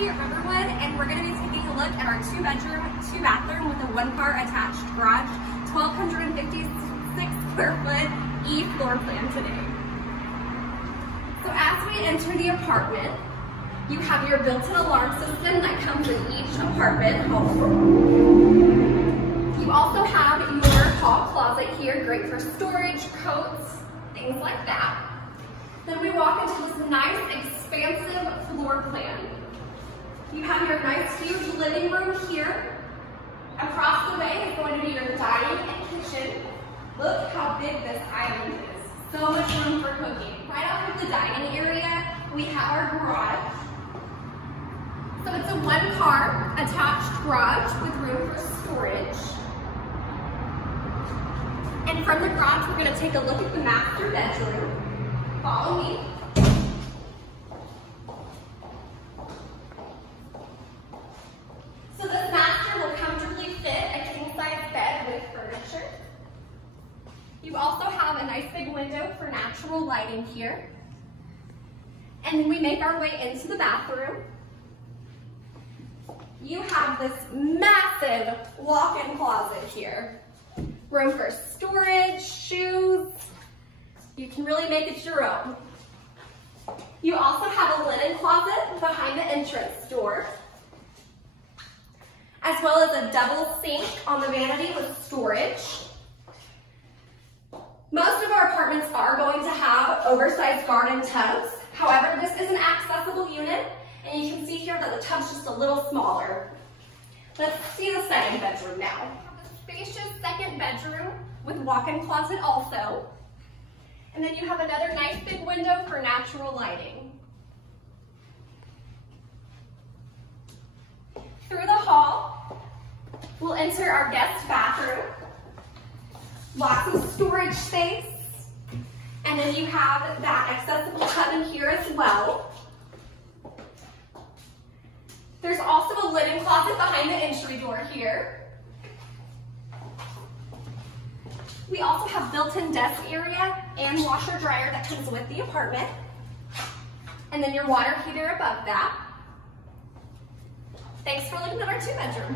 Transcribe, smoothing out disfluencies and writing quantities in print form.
Ashley at Riverwood, and we're going to be taking a look at our 2-bedroom, 2-bathroom with a 1-car attached garage, 1,256 square foot E floor plan today. So as we enter the apartment, you have your built-in alarm system that comes in each apartment home. You also have your hall closet here, great for storage, coats, things like that. Then we walk into this nice, expansive floor plan. You have your nice, huge living room here. Across the way is going to be your dining and kitchen. Look how big this island is. So much room for cooking. Right out of the dining area, we have our garage. So it's a 1-car attached garage with room for storage. And from the garage, we're going to take a look at the master bedroom. Follow me. So this master will comfortably fit a king-size bed with furniture. You also have a nice big window for natural lighting here. And we make our way into the bathroom. You have this massive walk-in closet here. Room for storage, shoes. You can really make it your own. You also have a linen closet behind the entrance door, as well as a double sink on the vanity with storage. Most of our apartments are going to have oversized garden tubs. However, this is an accessible unit, and you can see here that the tub's just a little smaller. Let's see the second bedroom now. A spacious second bedroom with walk-in closet also. And then you have another nice big window for natural lighting. Through the hall, we'll enter our guest bathroom. Lots of storage space. And then you have that accessible tub in here as well. There's also a linen closet behind the entry door here. We also have built-in desk area and washer dryer that comes with the apartment. And then your water heater above that. Thanks for looking at our 2-bedroom.